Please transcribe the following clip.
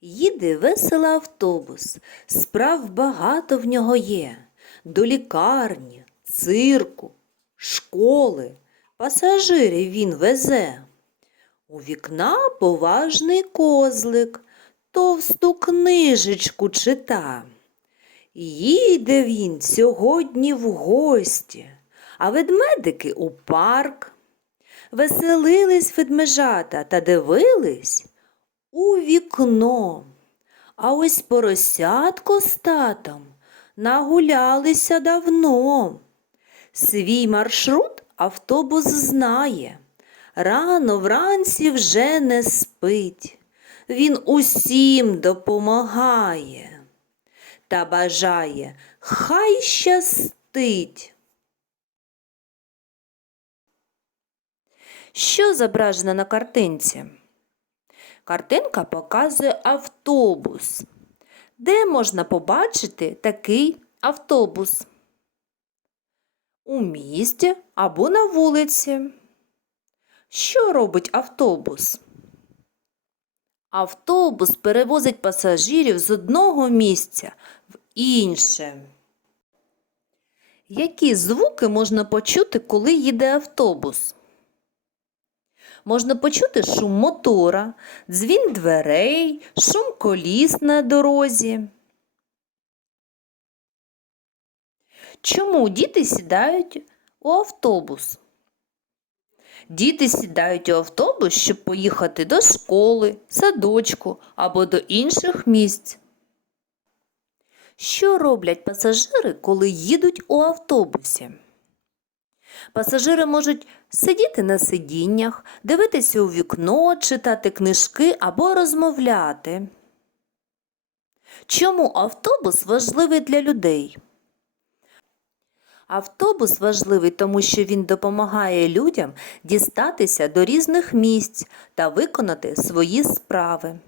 Їде весело автобус, справ багато в нього є. До лікарні, цирку, школи, пасажирів він везе. У вікна поважний козлик, товсту книжечку чита. Їде він сьогодні в гості, а ведмедики у парк. Веселились ведмежата та дивились у вікно. А ось поросятко з татом нагулялися давно. Свій маршрут автобус знає. Рано вранці вже не спить. Він усім допомагає та бажає хай щастить. Що зображено на картинці? Картинка показує автобус. Де можна побачити такий автобус? У місті або на вулиці. Що робить автобус? Автобус перевозить пасажирів з одного місця в інше. Які звуки можна почути, коли їде автобус? Можна почути шум мотора, дзвін дверей, шум коліс на дорозі. Чому діти сідають у автобус? Діти сідають у автобус, щоб поїхати до школи, садочку або до інших місць. Що роблять пасажири, коли їдуть у автобусі? Пасажири можуть сидіти на сидіннях, дивитися у вікно, читати книжки або розмовляти. Чому автобус важливий для людей? Автобус важливий, тому що він допомагає людям дістатися до різних місць та виконати свої справи.